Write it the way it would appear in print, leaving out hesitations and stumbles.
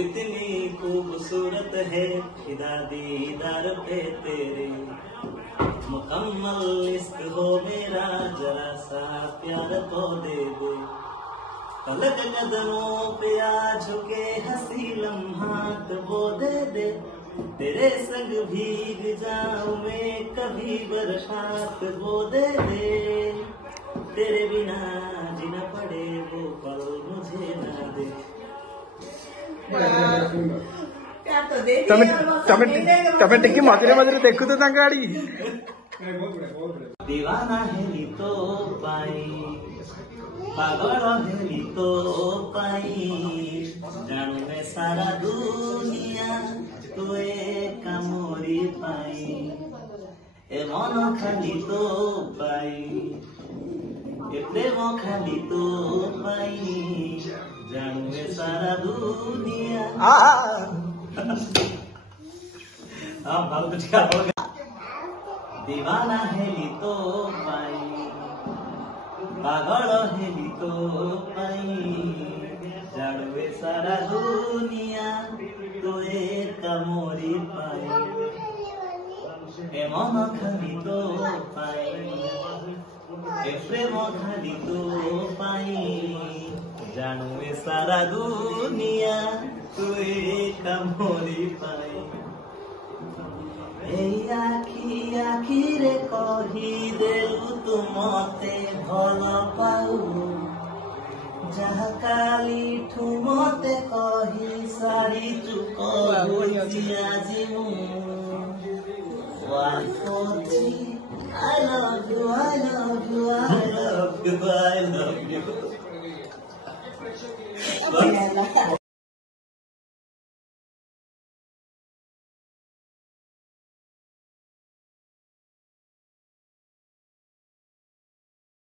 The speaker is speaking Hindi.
इतनी खूबसूरत है फिदा दीदार पे तेरे, मुकम्मल इश्क हो मेरा जरा सा प्यार तो दे दे। पलक कदमों पे आ झुके हंसी लम्हात वो दे दे, तेरे संग भीग जाऊं मैं कभी बरसात वो दे दे। तेरे बिना जीना पड़े वो पल मुझे ना दे। तमें टिकी मझे मझे देखु तो गाड़ी दीवाना हेली तो पाई, पागल हेली तो पाई, जानू में सारा दुनिया तू एक मोरी पाई। ए मन खाली तो पाई, ए प्रेम खाली तो पाई, जानू में सारा दुनिया। दीवाना हेली तो पाई, पागल हेली तो पाई, जानू सारा दुनिया तो एक मोरी पाई। ए मन खाली तो पाई, ए प्रेम खाली तो पाई, जानू सारा दुनिया तू एक मोरी पाई। आखी आखिरे कही देलु तू मते भल पाऊ, जहा काली ठू मते कही सारी चुक बुझी आजी मु। 1 4 3 I love you, I love you, I love you, I love you।